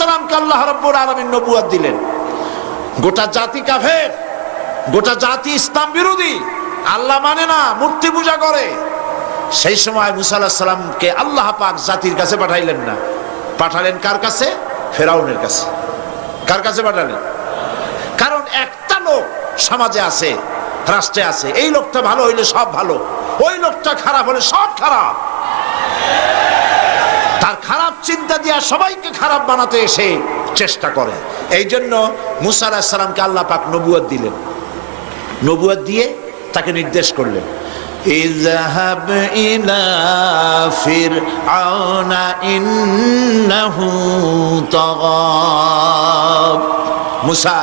সাল্লামকে আল্লাহ রাব্বুল আলামিন নবুয়ত দিলেন। গোটা জাতি কাফের, গোটা জাতি ইসলাম বিরোধী, আল্লাহ মানে না, মূর্তি পূজা করে। সেই সময় মুসা আলাইহিস সালামকে আল্লাহ পাক জাতির কাছে পাঠাইলেন না, পাঠালেন কার কাছে? ফেরাউনের কাছে। কার কাছে পাঠালেন? কারণ একটা লোক সমাজে আছে, রাষ্ট্রে আছে, এই লোকটা ভালো হইলে সব ভালো, ওই লোকটা খারাপ হলে সব খারাপ। তার খারাপ চিন্তা দিয়া সবাইকে খারাপ বানাতে এসে চেষ্টা করে। এই জন্য মুসা আলাইহিস সালামকে আল্লাহ পাক নবুয়ত দিলেন। নবুয়ত দিয়ে তাকে নির্দেশ করলেন, ইযহাব ইলা ফিরআউনা ইন্নাহু তাগা। মুসা,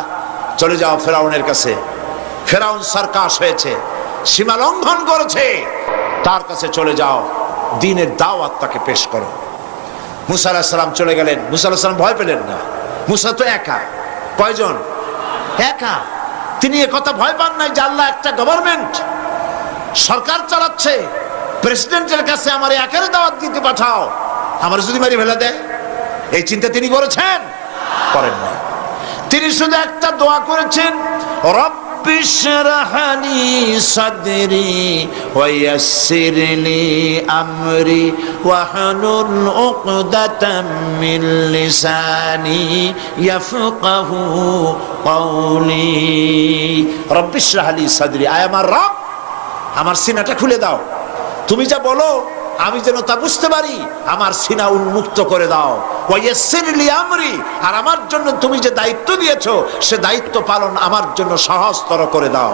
চলে যাও ফেরাউনের কাছে। ফেরাউন সরকাশ হয়েছে, সীমা লঙ্ঘন করেছে, তার কাছে চলে যাও, দ্বীনের দাওয়াত তাকে পেশ করো। মুসা আলাইহিস সালাম চলে গেলেন। মুসা আলাইহিস সালাম ভয় পেলেন না। মুসা তো একা। কয়জন? একা। তিনি একথা ভয় পান নাই যে আল্লাহ একটা গভর্নমেন্ট, সরকার চালাচ্ছে, প্রেসিডেন্টের কাছে আমার একারে দাওয়াত দিতে পাঠাও, আমার যদি মারি ফেলা দেয়, এই চিন্তা তিনি করেছেন? করেন না। তিনি শুধু একটা দোয়া করেছেন, রব্বি শরহ লি সাদরি ওয়া ইয়াসসির লি আমরি ওয়াহলুল উকদাতাম মিন লিসানি ইয়াফকাহু কওলি। রব্বি শরহ লি সাদরি, আয় আমার রব, আমার সিনাটা খুলে দাও, তুমি যা বলো আমি যেন তা বুঝতে পারি, আমার সিনা উন্মুক্ত করে দাও। ওয়া ইয়াসসির লি আমরি, আর আমার জন্য তুমি যে দায়িত্ব দিয়েছো সে দায়িত্ব পালন আমার জন্য সহজতর করে দাও।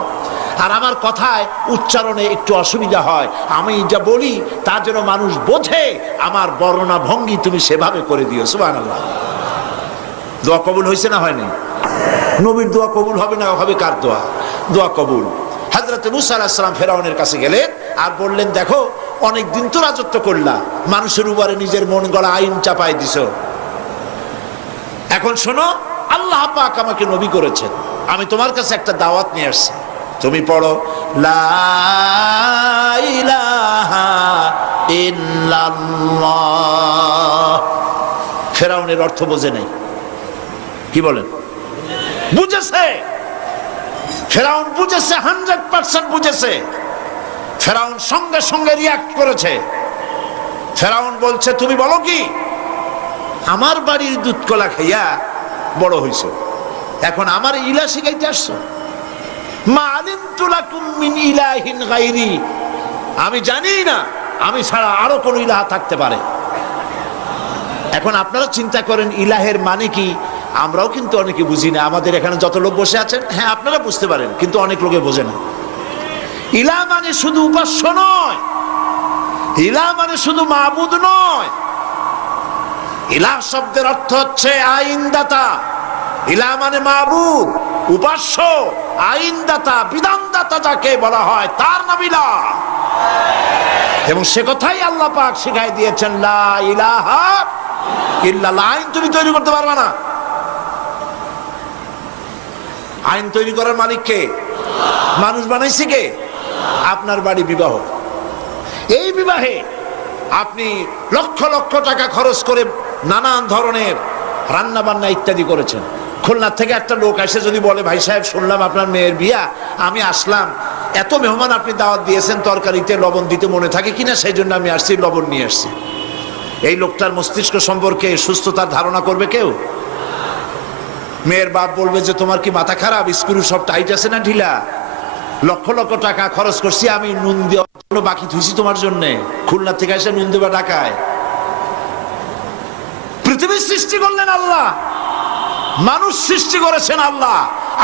আর আমার কথায় উচ্চারণে একটু অসুবিধা হয়, আমি যা বলি তা যেন মানুষ বোঝে, আমার বর্ণনা ভঙ্গি তুমি সেভাবে করে দিও। সুবহানাল্লাহ। দোয়া কবুল হয়েছে না হয়নি? নবীর দোয়া কবুল হবে না হবে কার দোয়া? দোয়া কবুল। হযরত মুসা আলাইহিস সালাম ফেরাউনের কাছে গেলেন আর বললেন, দেখো অনেকদিন তো রাজত্ব করলা, মানুষের উপরে নিজের মন গড়া আইন চাপাই দিছো, এখন শোনো, আল্লাহ পাক আমাকে নবী করেছেন, আমি তোমার কাছে একটা দাওয়াত নিয়ে আসছি। তুমি পড়ো লা ইলাহা ইল্লাল্লাহ। ফেরাউনের অর্থ বোঝে নাই। কি বলেন? বুঝেছে। ফেরাউন বুঝেছে, 100% বুঝেছে। ফেরাউন সঙ্গে সঙ্গে রিয়াক্ট করেছে। ফেরাউন বলছে, তুমি বলো কি, আমার বাড়ির দুধ কলা খাইয়া বড় হইছো, এখন আমার ইলা শিখাইতে আসছো? মা আলিমতু লাকুম মিন ইলাহিন গায়রি, আমি জানি না আমি ছাড়া আরো কোন ইলাহ থাকতে পারে। এখন আপনারা চিন্তা করেন ইলাহের মানে কি? আমরাও কিন্তু অনেকে বুঝি না। আমাদের এখানে যত লোক বসে আছেন, হ্যাঁ আপনারা বুঝতে পারেন, কিন্তু অনেক লোকে বোঝে না। ইলাহ মানে শুধু উপাস্য নয়, ইলাহ মানে শুধু মাবুদ নয়। ইলাহ শব্দের অর্থ হচ্ছে আইনদাতা। ইলাহ মানে মাবুদ, উপাস্য, আইনদাতা, বিধানদাতা যাকে বলা হয় তার নাম ইলাহ। এবং সে কথাই আল্লাহ পাক শিখাই দিয়েছেন, লা ইলাহা ইল্লাল্লাহ। আইন তুমি তৈরি করতে পারবে না। আইন তৈরি করার মালিক কে? মানুষ বানাইছে কে? আপনার বাড়ি বিবাহ, এই বিবাহে আপনি লক্ষ লক্ষ টাকা খরচ করে নানান ধরনের রান্না বান্না ইত্যাদি করেছেন। খুলনা থেকে একটা লোক এসে যদি বলে, ভাই সাহেব শুনলাম আপনার মেয়ের বিয়া, আমি আসলাম, এত মেহমান আপনি দাওয়াত দিয়েছেন, তরকারিতে লবণ দিতে মনে থাকে কিনা, সেই জন্য আমি আসছি, লবণ নিয়ে আসছি। এই লোকটার মস্তিষ্ক সম্পর্কে সুস্থতার ধারণা করবে কেউ? মেয়ের বাপ বলবে যে তোমার কি মাথা খারাপ, স্ক্রু সব টাইট আছে না ঢিলা, লক্ষ লক্ষ টাকা খরচ করছি, আমি নুন দেওয়ার জন্য বাকি থুইছি তোমার জন্য, খুলনা থেকে এসে নুন দেবা ঢাকায়। পৃথিবীর সৃষ্টি করলেন আল্লাহ, মানুষ সৃষ্টি করেছেন আল্লাহ,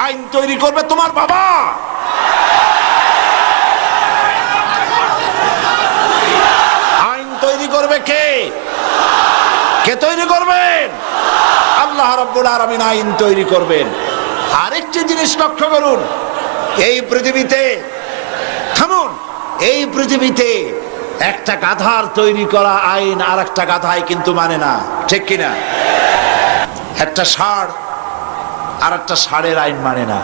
আইন তৈরি করবে তোমার বাবা। আইন তৈরি করবে কে? কে তৈরি করবেন? আল্লাহ রাব্বুল আলামিন আইন তৈরি করবেন। আরেকটি জিনিস লক্ষ্য করুন, এই পৃথিবীতে, থামুন, এই পৃথিবীতে একটা গাধার তৈরি করা আইন আর একটা গাধাই কিন্তু মানে না, ঠিক কিনা? একটা ষাঁড় আর একটা ষাঁড়ের আইন মানে না।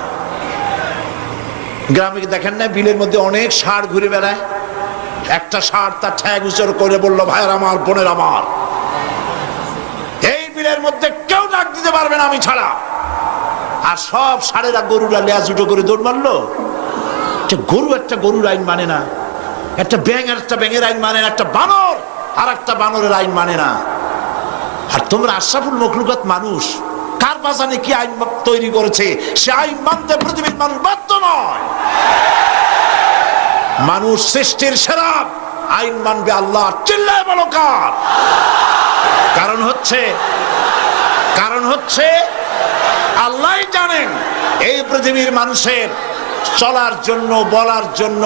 গ্রামে দেখেন না, বিলের মধ্যে অনেক ষাঁড় ঘুরে বেড়ায়, একটা ষাঁড় তার ঠ্যাং উঁচু করে বলল, ভাইয়ের আমার, বোনের আমার, এই বিলের মধ্যে কেউ ডাক দিতে পারবে না আমি ছাড়া। আর সব ষাঁড়েরা গরুরা লেজ উঠো করে দৌড় মারলো। একটা গরুর আইন মানে না, একটা ব্যাঙ আর একটা ব্যাঙের আইন মানে না, একটা বানর আর একটা বানরের আইন মানে না। আর তোমরা আশরাফুল মখলুকাত মানুষ, কার বাজানে কি আইন তৈরি করেছে সে আইন মানতে পৃথিবীর মানুষ বাধ্য নয়। মানুষ সৃষ্টির সেরা, আইন মানবে আল্লাহ। চিল্লায় বলো কার? কারণ হচ্ছে আল্লাহই জানেন এই পৃথিবীর মানুষের চলার জন্য, বলার জন্য,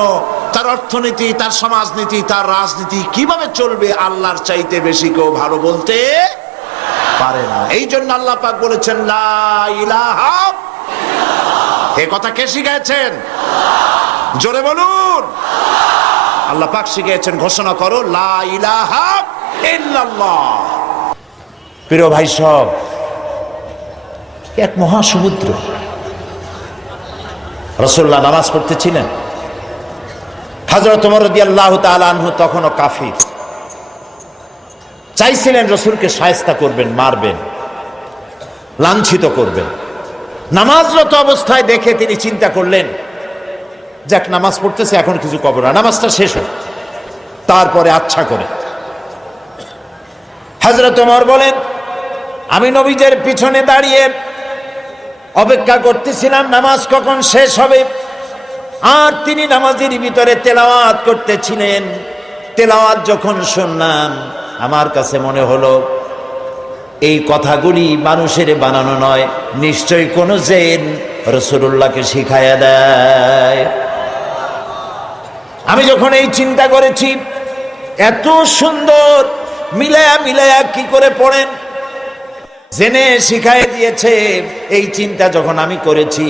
তার অর্থনীতি, তার সমাজনীতি, তার রাজনীতি কিভাবে চলবে আল্লাহর চাইতে বেশি কেউ ভালো বলতে পারে না। এই জন্য আল্লাহ পাক বলেছেন লা ইলাহা ইল্লাল্লাহ। এই কথা কে শিখাচ্ছেন? জোরে বলুন। আল্লাহ পাক শিখিয়েছেন, ঘোষণা করো লা ইলাহা ইল্লাল্লাহ। প্রিয় ভাই সব, এক মহাসমুদ্র। রাসূলুল্লাহ নামাজ পড়তেছিলেন। হযরত ওমর রাদিয়াল্লাহু তাআলা আনহু তখনও কাফির। চাইছিলেন রাসূলকে শায়েস্তা করবেন, মারবেন, লাঞ্ছিত করবেন। নামাজরত অবস্থায় দেখে তিনি চিন্তা করলেন, যাক নামাজ পড়তেছে, এখন কিছু করব না, নামাজটা শেষ হোক, তারপরে আচ্ছা করে। হযরত ওমর বলেন, আমি নবীজের পিছনে দাঁড়িয়ে অপেক্ষা করতেছিলাম নামাজ কখন শেষ হবে। আর তিনি নামাজের ভিতরে তেলাওয়াত করতেছিলেন। তেলাওয়াত যখন শুনলাম, আমার কাছে মনে হলো এই কথাগুলি মানুষের বানানো নয়, নিশ্চয়ই কোনো জিন রাসূলুল্লাহকে শিখায়া দেয়। আমি যখন এই চিন্তা করেছি, এত সুন্দর মিলায়া কি করে পড়েন, জেনে শিখায় দিয়েছে, এই চিন্তা যখন আমি করেছি,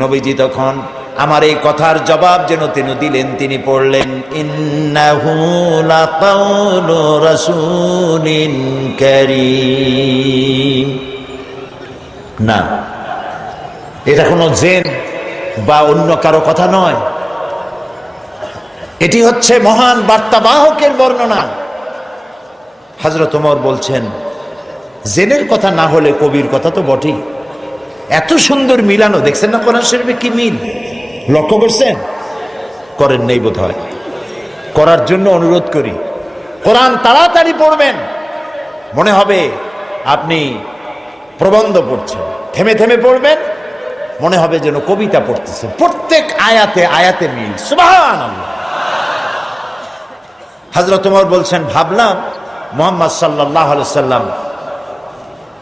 নবীজি তখন আমার এই কথার জবাব যেন তিনি দিলেন। তিনি পড়লেন ইন্নাহু লাকাউলু রাসূলিন কারীম। না, এটা কোনো জিন বা অন্য কারো কথা নয়, এটি হচ্ছে মহান বার্তাবাহকের বর্ণনা। হযরত ওমর বলছেন, জেনের কথা না হলে কবির কথা তো বটেই। এত সুন্দর মিলানো, দেখছেন না কোরআন শরীফে কি মিল? লক্ষ্য করছেন? করেন নেই বোধ হয়। করার জন্য অনুরোধ করি, কোরআন তাড়াতাড়ি পড়বেন, মনে হবে আপনি প্রবন্ধ পড়ছেন। থেমে থেমে পড়বেন, মনে হবে যেন কবিতা পড়তেছেন। প্রত্যেক আয়াতে আয়াতে মিল। সুবহানাল্লাহ। হযরত ওমর বলছেন, ভাবলাম মুহাম্মদ সাল্লাল্লাহু আলাইহি সাল্লাম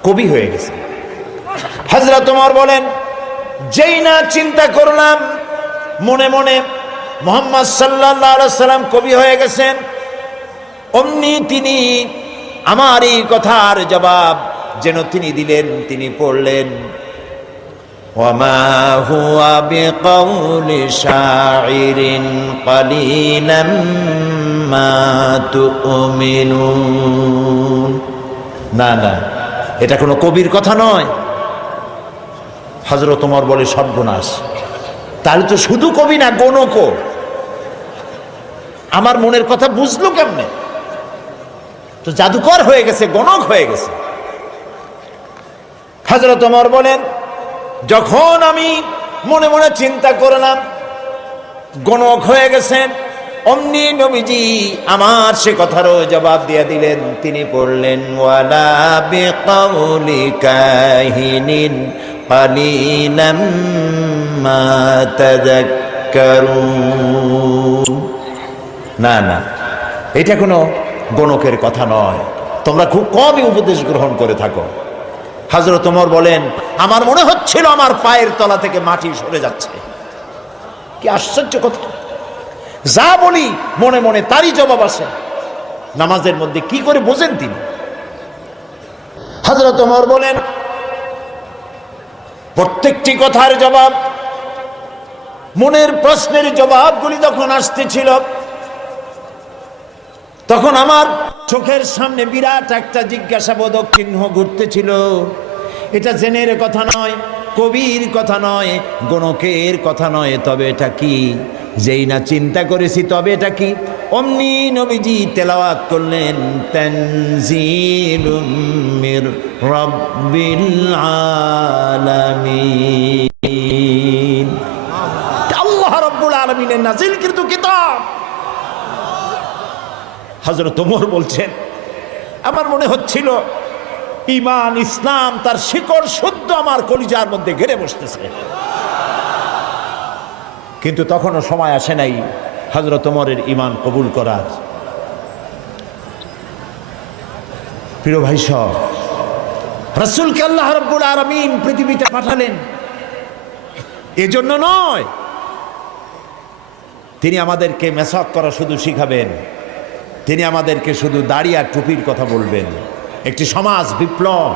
কবি হয়ে গেছে। হযরত ওমর বলেন, যেই না চিন্তা করলাম মনে মনে মুহাম্মদ সাল্লাল্লাহু আলাইহি সাল্লাম কবি হয়ে গেছেন, অমনি তিনি আমার এই কথার জবাব যেন তিনি দিলেন। তিনি পড়লেন ওয়ামা হুয়া বিকাউলি শাইরিন কালিলাম মা তুমিনুন। না না, এটা কোনো কবির কথা নয়। হযরত ওমর বলে, সর্বনাশ, তাহলে তো শুধু কবি না, গণকও। আমার মনের কথা বুঝলো কেমনে? তো জাদুকর হয়ে গেছে, গণক হয়ে গেছে। হযরত ওমর বলেন, যখন আমি মনে মনে চিন্তা করলাম গণক হয়ে গেছেন, অমনি নবীজি আমার সে কথারও জবাব দিয়ে দিলেন। তিনি পড়লেন ওয়ালা বিকাউলি কাহিনিন কালিলাম মা তাযাক্কারুন। না না, এটা কোনো গণকের কথা নয়, তোমরা খুব কমই উপদেশ গ্রহণ করে থাকো। হযরত ওমর বলেন, আমার মনে হচ্ছিল আমার পায়ের তলা থেকে মাটি সরে যাচ্ছে। কি আশ্চর্য কথা! যা বলি মনে মনে তারই জবাব আসে। নামাজের মধ্যে কি করে বোঝেন তিনি? হযরত ওমর বলেন, প্রত্যেকটি কথার জবাব, মনের প্রশ্নের জবাবগুলি যখন আসতেছিল, তখন আমার চোখের সামনে বিরাট একটা জিজ্ঞাসাবোধক চিহ্ন ঘুরতেছিল। এটা জেনের কথা নয়, কবির কথা নয়, গণকের কথা নয়, তবে এটা কি? যেই না চিন্তা করেছি তবে এটা কি, অমনি নবীজি তেলাওয়াত করলেন তানজিলুম মির রাব্বিল আলামিন। আল্লাহ রাব্বুল আলামিনের নাযিলকৃত কিতাব। হযরত ওমর বলছেন, আমার মনে হচ্ছিল ঈমান ইসলাম তার শিকড় শুদ্ধ আমার কলিজার মধ্যে ঘেরে বসতেছে। কিন্তু তখনও সময় আসে নাই হযরত ওমরের ঈমান কবুল করার। প্রিয় ভাই সব, রাসূলকে আল্লাহ রাব্বুল আলামিন পৃথিবীতে পাঠালেন এজন্য নয় তিনি আমাদেরকে মেসাক করা শুধু শিখাবেন, তিনি আমাদেরকে শুধু দাড়ি আর টুপির কথা বলবেন। একটি সমাজ বিপ্লব,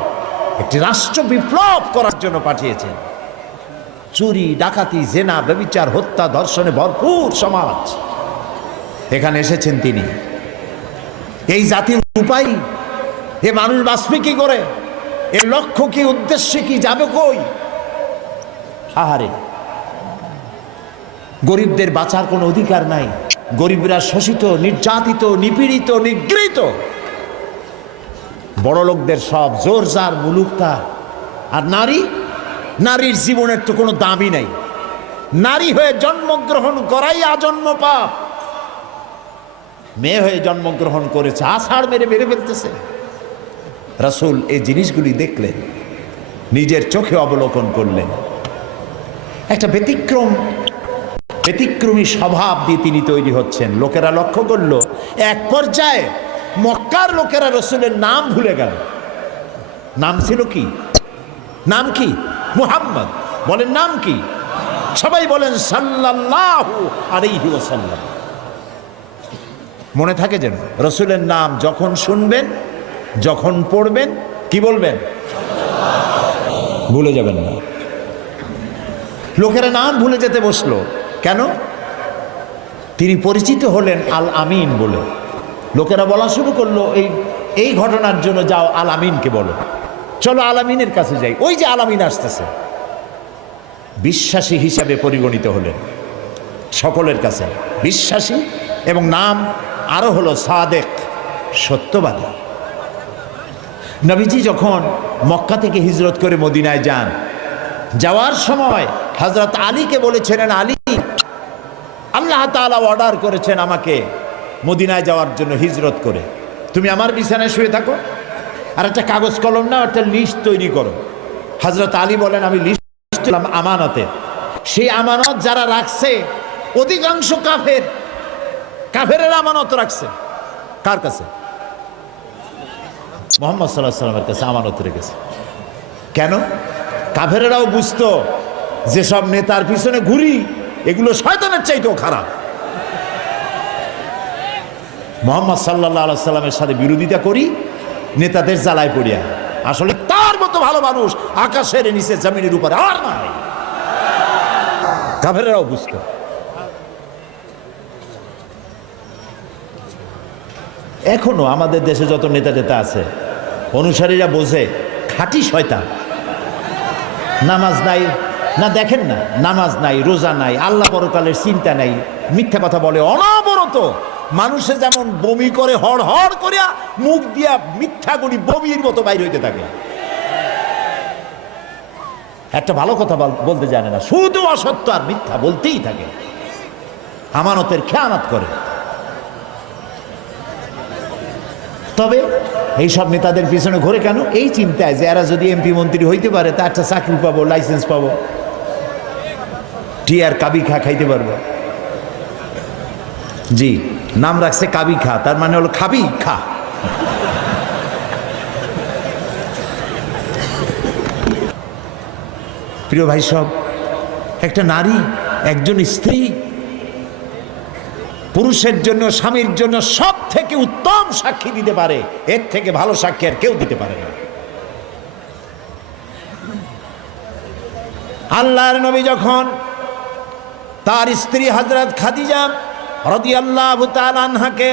একটি রাষ্ট্র বিপ্লব করার জন্য পাঠিয়েছেন। চুরি, ডাকাতি, জেনা, ব্যভিচার, হত্যা, ধর্ষণে ভরপুর সমাজ, এখানে এসেছেন তিনি। এই জাতির উপায়, এ মানুষ বাঁচবে কি করে, এর লক্ষ্য কি, উদ্দেশ্য কি, যাবে কই? আহারে, গরিবদের বাঁচার কোনো অধিকার নাই। গরিবরা শোষিত, নির্যাতিত, নিপীড়িত, নিগৃহীত। বড় লোকদের সব জোর জার, মুলুকতা। আর নারী, নারীর জীবনের তো কোনো দামই নাই। নারী হয়ে জন্মগ্রহণ করাই আজন্ম পাপ। মেয়ে হয়ে জন্মগ্রহণ করেছে, আষাঢ় মেরে মেরে ফেলতেছে। রাসূল এই জিনিসগুলি দেখলেন, নিজের চোখে অবলোকন করলেন। একটা ব্যতিক্রমী স্বভাব দিয়ে তিনি তৈরি হচ্ছেন। লোকেরা লক্ষ্য করল, এক পর্যায়ে মক্কার লোকেরা রাসূলের নাম ভুলে গেল। নাম ছিল কি? নাম কি? মুহাম্মদ। বলেন নাম কি? সবাই বলেন সাল্লাল্লাহু আলাইহি ওয়াসাল্লাম। মনে থাকে যেন রাসূলের নাম যখন শুনবেন, যখন পড়বেন, কি বলবেন? ভুলে যাবেন না। লোকেরা নাম ভুলে যেতে বসলো কেন? তিনি পরিচিত হলেন আল আমিন বলে। লোকেরা বলা শুরু করলো, এই ঘটনার জন্য যাও আল আমিনকে বলো, চলো আল আমিনের কাছে যাই। ওই যে আল আমিন আসতেছে। বিশ্বাসী হিসাবে পরিগণিত হলেন সকলের কাছে, বিশ্বাসী। এবং নাম আরো হলো সাদেক, সত্যবাদী। নবীজি যখন মক্কা থেকে হিজরত করে মদিনায় যান, যাওয়ার সময় হযরত আলীকে বলেছিলেন, আলী, আল্লাহ তাআলা অর্ডার করেছেন আমাকে মদিনায় যাওয়ার জন্য হিজরত করে, তুমি আমার বিছানায় শুয়ে থাকো, আর একটা কাগজ কলম নাও, একটা লিস্ট তৈরি করো। হযরত আলী বলেন, আমি লিস্ট আমানতে। সেই আমানত যারা রাখছে অধিকাংশ কাফেরের আমানত রাখছে। কার কাছে? মুহাম্মদ সাল্লাল্লাহু আলাইহি ওয়াসাল্লামের কাছে আমানত রেখেছে। কেন? কাফেরেরাও বুঝতো যেসব নেতার পিছনে ঘুরি এগুলো শয়তানের চাইতেও খারাপ। মুহাম্মদ সাল্লাল্লাহু আলাইহি ওয়াসাল্লামের সাথে বিরোধিতা করি নেতাদের জ্বালায় পড়িয়া। আসলে তার মতো ভালো মানুষ আকাশের নিচে জমিনের উপরে আর নাই। কাফেরেরাও বুঝতো। এখনো আমাদের দেশে যত নেতা আছে, অনুসারীরা বোঝে খাঁটি শয়তান। নামাজ নাই, না দেখেন না, নামাজ নাই, রোজা নাই, আল্লাহ পরকালের চিন্তা নাই, মিথ্যা কথা বলে অনবরত। মানুষে যেমন বমি করে হড় হড় করিয়া মুখ দিয়া মিথ্যা গুলি বমির মতো বাইর হইতে থাকে। একটা ভালো কথা বলতে জানে না, শুধু অসত্য আর মিথ্যা বলতেই থাকে, আমানতের খেয়ানত করে। তবে এইসব নেতাদের পিছনে ঘোরে কেন? এই চিন্তায় যে এরা যদি এমপি মন্ত্রী হইতে পারে তা একটা চাকরি পাবো, লাইসেন্স পাবো, টিয়ার কাবি খা খাইতে পারবো। জি, নাম রাখছে কাবি খা, তার মানে হলো খাবি খা। প্রিয় ভাই সব, একটা নারী, একজন স্ত্রী পুরুষের জন্য, স্বামীর জন্য সব থেকে উত্তম সাক্ষী দিতে পারে। এর থেকে ভালো সাক্ষী আর কেউ দিতে পারে না। আল্লাহর নবী যখন তার স্ত্রী হযরত খাদিজা রাদিয়াল্লাহু তাআলা আনহাকে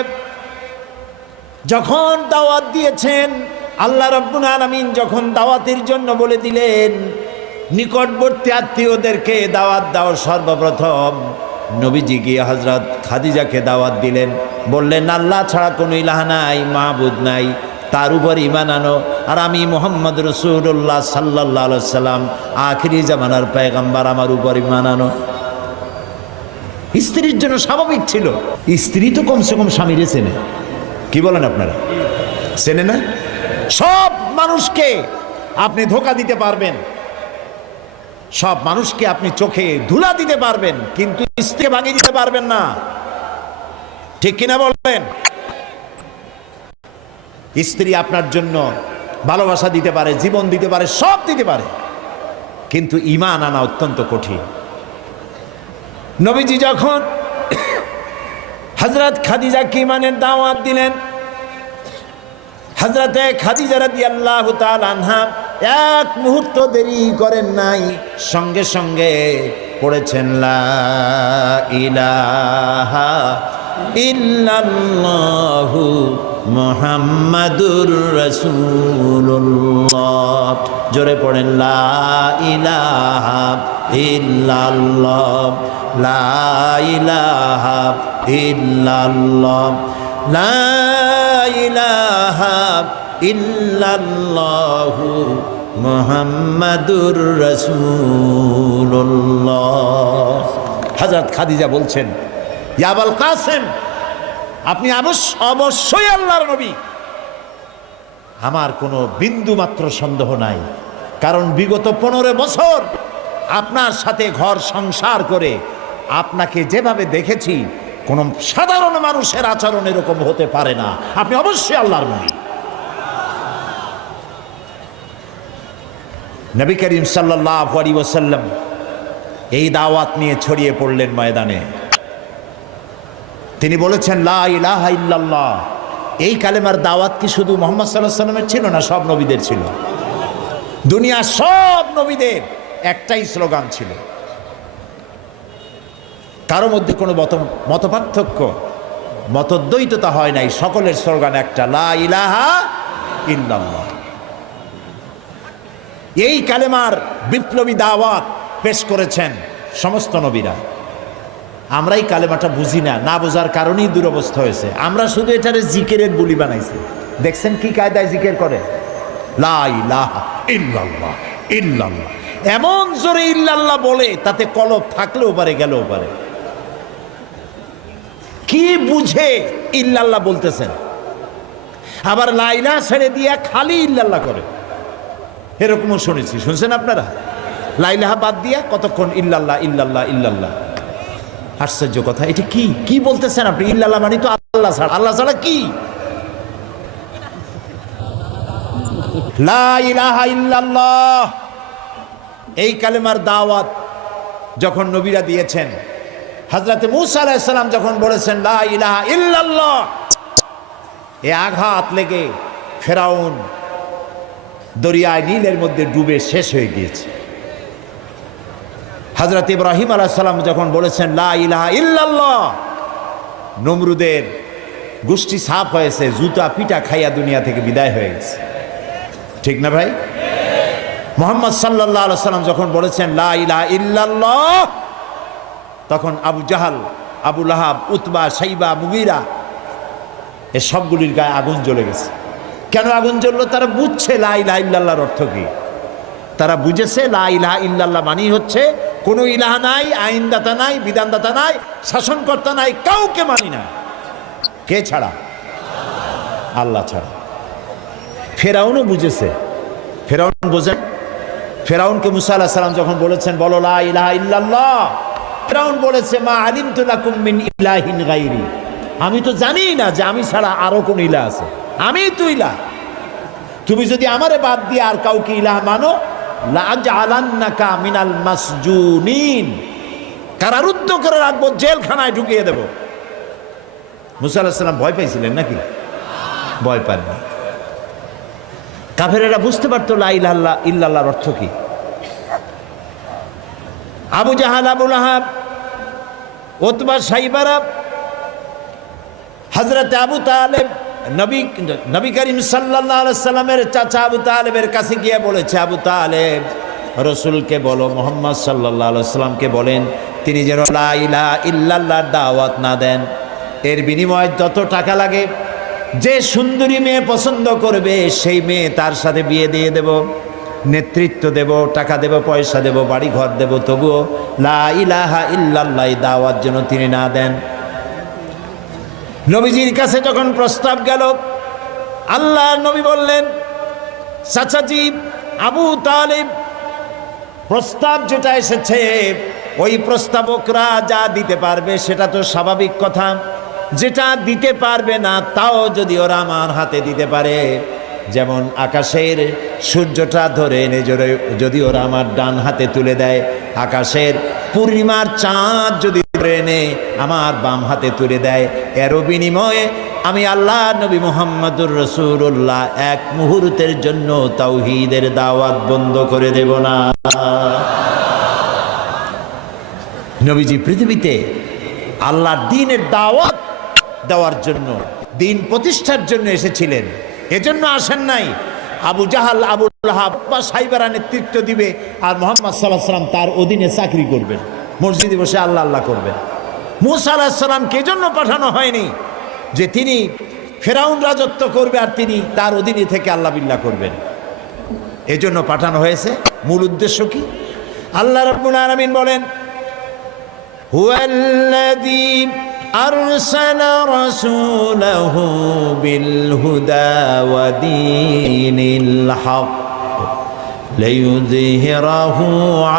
যখন দাওয়াত দিয়েছেন, আল্লাহ রাব্বুল আলামিন যখন দাওয়াতের জন্য বলে দিলেন নিকটবর্তী আত্মীয়দেরকে দাওয়াত দাও, সর্বপ্রথম নবীজি গিয়ে হযরত খাদিজাকে দাওয়াত দিলেন, বললেন আল্লাহ ছাড়া কোনো ইলাহ নাই, মাবুদ নাই, তার উপর ঈমান আনো। আর আমি মুহাম্মদ রাসূলুল্লাহ সাল্লাল্লাহু আলাইহি সাল্লাম আখিরি জামানার পয়গম্বর, আমার উপর ঈমান আনো। স্ত্রীর জন্য স্বাভাবিক ছিল। স্ত্রী তো কমসে কম স্বামীরে চেনে, কি বলেন আপনারা? চেনে না? সব মানুষকে আপনি ধোঁকা দিতে পারবেন, সব মানুষকে আপনি চোখে ধুলা দিতে পারবেন, কিন্তু স্ত্রীকে ভাঙিয়ে দিতে পারবেন না। ঠিক কিনা বলবেন? স্ত্রী আপনার জন্য ভালোবাসা দিতে পারে, জীবন দিতে পারে, সব দিতে পারে, কিন্তু ঈমান আনা অত্যন্ত কঠিন। নবীজি যখন হযরত খাদিজাকে ঈমানের দাওয়াত দিলেন, হযরতে খাদিজা রাদিয়াল্লাহু তাআলা আনহা এক মুহূর্ত দেরি করেন নাই, সঙ্গে সঙ্গে পড়েছেন লা ইলাহা ইল্লাল্লাহু মুহাম্মাদুর রাসূলুল্লাহ। জোরে পড়েন লা ইলাহা ইল্লাল্লাহ, লা ইলাহা ইল্লাল্লাহ, লা ইলাহা ইল্লাল্লাহু মুহাম্মাদুর রাসূলুল্লাহ। হযরত খাদিজা বলছেন, ইয়া আবুল কাসেম, আপনি অবশ্যই আল্লাহর নবী। আমার কোনো বিন্দু মাত্র সন্দেহ নাই, কারণ বিগত 15 বছর আপনার সাথে ঘর সংসার করে আপনাকে যেভাবে দেখেছি, কোন সাধারণ মানুষের আচরণ এরকম হতে পারে না। আপনি অবশ্যই আল্লাহর নবী। নবী করিম সাল্লাল্লাহু আলাইহি ওয়াসাল্লাম এই দাওয়াত নিয়ে ছড়িয়ে পড়লেন ময়দানে। তিনি বলেছেন লা ইলাহা ইল্লাল্লাহ। এই কালেমার দাওয়াত কি শুধু মুহাম্মদ সাল্লাল্লাহু আলাইহি ওয়াসাল্লামের ছিল না, সব নবীদের ছিল। দুনিয়ার সব নবীদের একটাই স্লোগান ছিল, কারো মধ্যে কোনো মতপার্থক্য, মতদ্বৈততা হয় নাই, সকলের স্লোগান একটা, লা ইলাহা ইল্লাল্লাহ। এই কালেমার বিপ্লবী দাওয়াত পেশ করেছেন সমস্ত নবীরা। আমরা এই কালেমাটা বুঝি না, না বোঝার কারণেই দুরবস্থা হয়েছে। আমরা শুধু এটারে জিকিরের বুলি বানাইছি। দেখছেন কি কায়দায় জিকির করে, লা ইলাহা ইল্লাল্লাহ ইল্লাল্লাহ, এমন জোরে ইল্লাল্লাহ বলে তাতে কলব থাকলেও পারে, গেলেও পারে। কি বুঝে ইল্লাল্লাহ বলতেছেন? আবার লা ইলাহা ছেড়ে দিয়া খালি ইল্লাল্লাহ করে, এরকমও শুনেছি। শুনছেন আপনারা? লা ইলাহা বাদ দিয়া কতক্ষণ ইল্লাল্লাহ ইল্লাল্লাহ ইল্লাল্লাহ। আশ্চর্য কথা, এটা কি কি বলতেছেন আপনি? ইল্লাল্লাহ মানে তো আল্লাহ ছাড়া। আল্লাহ ছাড়া কি? লা ইলাহা ইল্লাল্লাহ, এই কালেমার দাওয়াত যখন নবীরা দিয়েছেন, হযরতে মূসা আলাইহিস সালাম যখন বলেছেন লা ইলাহা ইল্লাল্লাহ, এ আঘাত লেগে ফেরাউন দরিয়ায় নীলের মধ্যে ডুবে শেষ হয়ে গিয়েছে। হযরত ইব্রাহিম আলাইহিস সালাম যখন বলেছেন লা ইলাহা ইল্লাল্লাহ, নমরুদের গোষ্ঠী সাফ হয়েছে, জুতা পিটা খাইয়া দুনিয়া থেকে বিদায় হয়ে গেছে। ঠিক না ভাই? মুহাম্মদ সাল্লাল্লাহু আলাইহি সাল্লাম যখন বলেছেন লা ইলাহা ইল্লাল্লাহ, তখন আবু জাহাল, আবু লাহাব, উতবা, শাইবা, মুগীরা এ সবগুলির গায়ে আগুন জ্বলে গেছে। কেন আগুন জ্বললো? তারা বুঝছে লা ইলাহা ইল্লাল্লাহর অর্থ কি। তারা বুঝেছে লা ইলাহা ইল্লাল্লাহ মানেই হচ্ছে কোনো ইলাহা নাই, আইনদাতা নাই, বিধানদাতা নাই, শাসনকর্তা নাই, কাউকে মানি না। কে ছাড়া? আল্লাহ ছাড়া। ফেরাউনও বুঝেছে। ফেরাউন বোঝেন? ফেরাউনকে মুসা আলাইহিস সালাম যখন বলেছেন বলো লা ইলাহা ইল্লাল্লাহ, ফেরাউন বলেছে মা আলিমতু লাকুম মিন ইলাহিন গায়রি, আমি তো জানি না যে আমি ছাড়া আরো কোন ইলাহ আছে, আমি তো ইলাহ। তুমি যদি আমারে বাদ দিয়ে আর কাউকে ইলাহ মানো, লাআজআলান্নাকা মিনাল মাসজুনিন, কারারুদ্ধ করে রাখবো, জেলখানায় ঢুকিয়ে দেব। মুসা আলাইহিস সালাম ভয় পাইছিলেন নাকি? ভয় পাননি। কাফেরেরা বুঝতে পারতো লা ইলাহা ইল্লাল্লাহর অর্থ কি। আবু জাহাল, আবু লাহাব, উতবা, শাইবারা, হযরত আবু তালেব নবী করিম সাল্লাল্লাহু আলাইহি সাল্লামের চাচা আবু তালেবের কাছে গিয়ে বলেছে, আবু তালেব, রসুলকে বলো, মুহাম্মদ সাল্লাল্লাহু আলাইহি সাল্লামকে বলেন তিনি যেন লা ইলাহা ইল্লাল্লাহর দাওয়াত না দেন। এর বিনিময়ে যত টাকা লাগে, যে সুন্দরী মেয়ে পছন্দ করবে সেই মেয়ে তার সাথে বিয়ে দিয়ে দেব, নেতৃত্ব দেব, টাকা দেব, পয়সা দেব, বাড়ি ঘর দেব, তবুও লা ইলাহা ইল্লাল্লাহ দাওয়াত যেন তিনি না দেন। নবীজির কাছে যখন প্রস্তাব গেল, আল্লাহর নবী বললেন, চাচাজি আবু তালিব, প্রস্তাব যেটা এসেছে ওই প্রস্তাবকরা যা দিতে পারবে সেটা তো স্বাভাবিক কথা, যেটা দিতে পারবে না তাও যদি ওরা আমার হাতে দিতে পারে, যেমন আকাশের সূর্যটা ধরে এনে যদি ওরা আমার ডান হাতে তুলে দেয়, আকাশের পূর্ণিমার চাঁদ যদি ধরে এনে আমার বাম হাতে তুলে দেয়, এরও বিনিময়ে আমি আল্লাহ নবী মুহাম্মদুর রাসূলুল্লাহ এক মুহূর্তের জন্য তাওহীদের দাওয়াত বন্ধ করে দেব না। নবীজি পৃথিবীতে আল্লাহর দ্বীনের দাওয়াত দেওয়ার জন্য, দ্বীন প্রতিষ্ঠার জন্য এসেছিলেন। এজন্য আসেন নাই আবু জাহাল, আবু লাহাব বা সাইবারা নেতৃত্ব দিবে আর মুহাম্মদ সাল্লাল্লাহু আলাইহি ওয়াসাল্লাম তার অধীনে চাকরি করবেন, মসজিদে বসে আল্লাহ আল্লাহ করবেন। মূসা আলাইহিস সালামকে এজন্য পাঠানো হয়নি যে তিনি ফেরাউন রাজত্ব করবে আর তিনি তার অধীনে থেকে আল্লাহ বিল্লাহ করবেন। এজন্য পাঠানো হয়েছে। মূল উদ্দেশ্য কি? আল্লাহ রাব্বুল আলামিন বলেন, হুয়াল্লাযী আরসালা রাসূলাহু বিল হুদা ওয়া দীনিল হক লিইয়ুযহিরাহু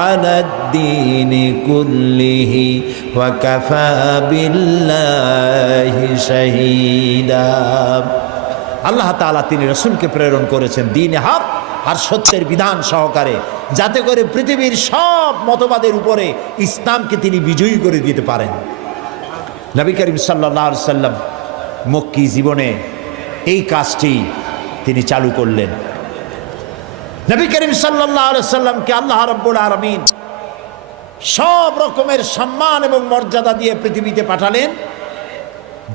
আলাদ-দীনি কুল্লিহি ওয়া কাফা বিল্লাহি শাহীদা। আল্লাহ তাআলা তিনি রাসূলকে প্রেরণ করেছেন দ্বীনে হক আর সত্যের বিধান সহকারে, যাতে করে পৃথিবীর সব মতবাদের উপরে ইসলামকে তিনি বিজয়ী করে দিতে পারেন। নবী করিম সাল্লাল্লাহু আলাইহি সাল্লাম মক্কি জীবনে এই কাজটি তিনি চালু করলেন। নবী করিম সাল্লাল্লাহু আলাইহি সাল্লামকে আল্লাহ রাব্বুল আলামিন সব রকমের সম্মান এবং মর্যাদা দিয়ে পৃথিবীতে পাঠালেন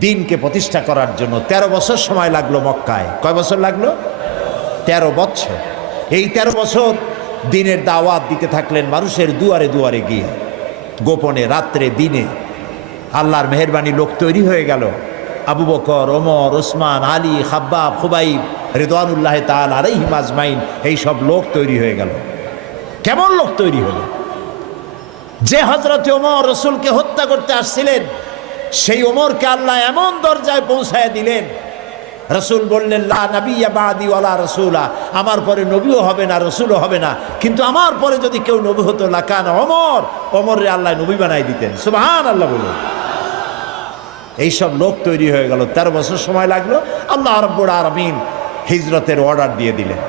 দ্বীনকে প্রতিষ্ঠা করার জন্য। 13 বছর সময় লাগলো মক্কায়। কয় বছর লাগলো? 13 বছর। এই 13 বছর দ্বীনের দাওয়াত দিতে থাকলেন মানুষের দুয়ারে দুয়ারে গিয়ে, গোপনে, রাত্রে, দিনে। আল্লাহর মেহেরবানি লোক তৈরি হয়ে গেল। আবু বকর, ওমর, ওসমান, আলী, খাব্বাব, খুবাইব রিদওয়ানুল্লাহ তাআলা আলাইহিম আজমাইন, এই সব লোক তৈরি হয়ে গেল। কেমন লোক তৈরি হলো? যে হযরত ওমর রাসূলকে হত্যা করতে আসছিলেন, সেই ওমরকে আল্লাহ এমন দরজায় পৌঁছায় দিলেন, রাসূল বললেন, লা নাবিয়্যা বা'দি ওয়ালা রাসূলা, আমার পরে নবীও হবে না, রাসূলও হবে না, কিন্তু আমার পরে যদি কেউ নবী হতো লাকানা ওমর, ওমরে আল্লাহ নবী বানাই দিতেন। সুবহানাল্লাহ বলুন। এইসব লোক তৈরি হয়ে গেল। 13 বছর সময় লাগলো। আল্লাহ রাব্বুল আলামিন হিজরতের অর্ডার দিয়ে দিলেন।